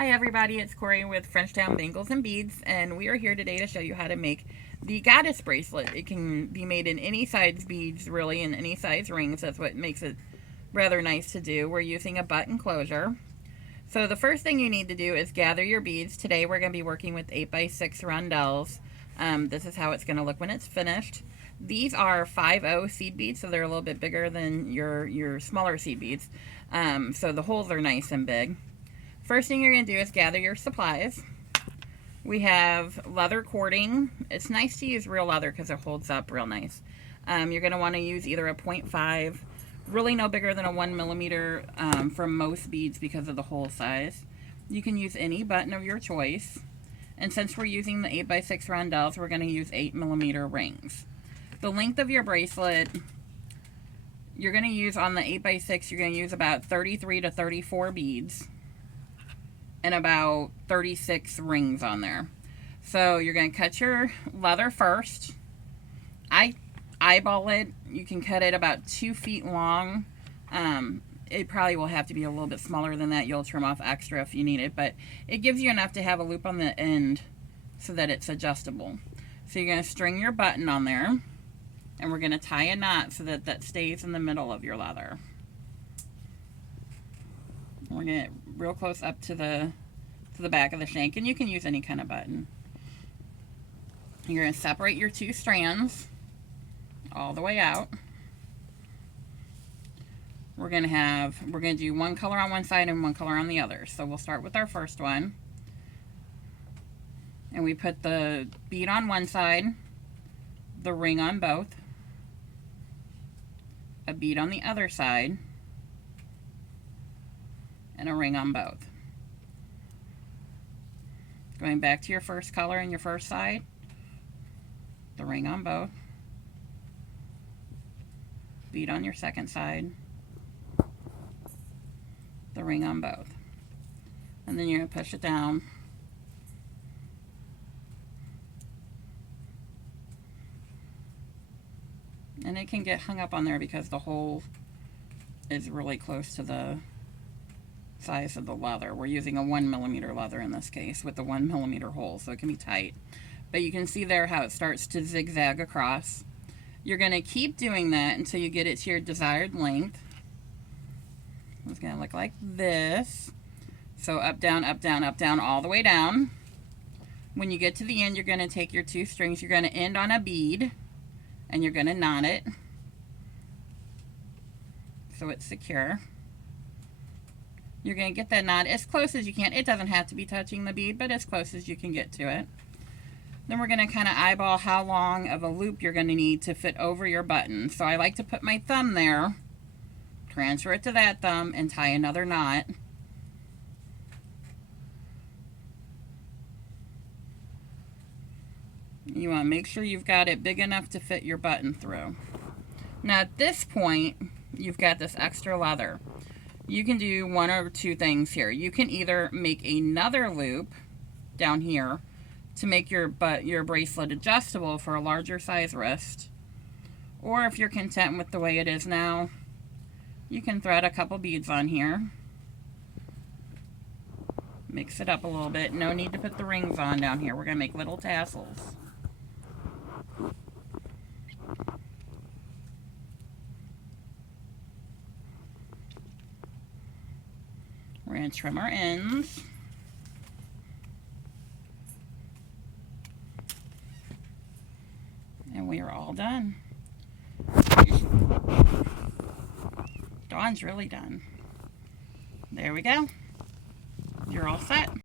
Hi everybody, it's Corey with Frenchtown Bangles and Beads, and we are here today to show you how to make the goddess bracelet. It can be made in any size beads, really, and any size rings. That's what makes it rather nice to do. We're using a button closure. So the first thing you need to do is gather your beads. Today we're going to be working with 8x6 rondelles. This is how it's going to look when it's finished. These are 5/0 seed beads, so they're a little bit bigger than your smaller seed beads. So the holes are nice and big. First thing you're going to do is gather your supplies. We have leather cording. It's nice to use real leather because it holds up real nice. You're going to want to use either a 0.5, really no bigger than a 1 millimeter for most beads because of the hole size. You can use any button of your choice. And since we're using the 8x6 rondelles, we're going to use 8 millimeter rings. The length of your bracelet, you're going to use on the 8x6, you're going to use about 33 to 34 beads and about 36 rings on there. So you're going to cut your leather first. I eyeball it. You can cut it about 2 feet long. It probably will have to be a little bit smaller than that. You'll trim off extra if you need it, but it gives you enough to have a loop on the end so that it's adjustable. So you're going to string your button on there, and we're going to tie a knot so that that stays in the middle of your leather. We're going to get real close up to the back of the shank, and you can use any kind of button. You're going to separate your 2 strands all the way out. We're going to do one color on one side and one color on the other. So we'll start with our first one. And we put the bead on one side, the ring on both, a bead on the other side, and a ring on both. Going back to your first color and your first side, the ring on both, bead on your second side, the ring on both. And then you're going to push it down. And it can get hung up on there because the hole is really close to the size of the leather. We're using a 1 millimeter leather in this case with the 1 millimeter hole, so it can be tight. But you can see there how it starts to zigzag across. You're going to keep doing that until you get it to your desired length. It's going to look like this. So up, down, all the way down. When you get to the end, you're going to take your 2 strings. You're going to end on a bead, and you're going to knot it so it's secure. You're going to get that knot as close as you can. It doesn't have to be touching the bead, but as close as you can get to it. Then we're going to kind of eyeball how long of a loop you're going to need to fit over your button. So I like to put my thumb there, transfer it to that thumb, and tie another knot. You want to make sure you've got it big enough to fit your button through. Now at this point, you've got this extra leather. You can do one or two things here. You can either make another loop down here to make your bracelet adjustable for a larger size wrist, or if you're content with the way it is now, you can thread a couple beads on here, mix it up a little bit. No need to put the rings on down here. We're going to make little tassels. We're going to trim our ends. And we are all done. Dawn's really done. There we go. You're all set.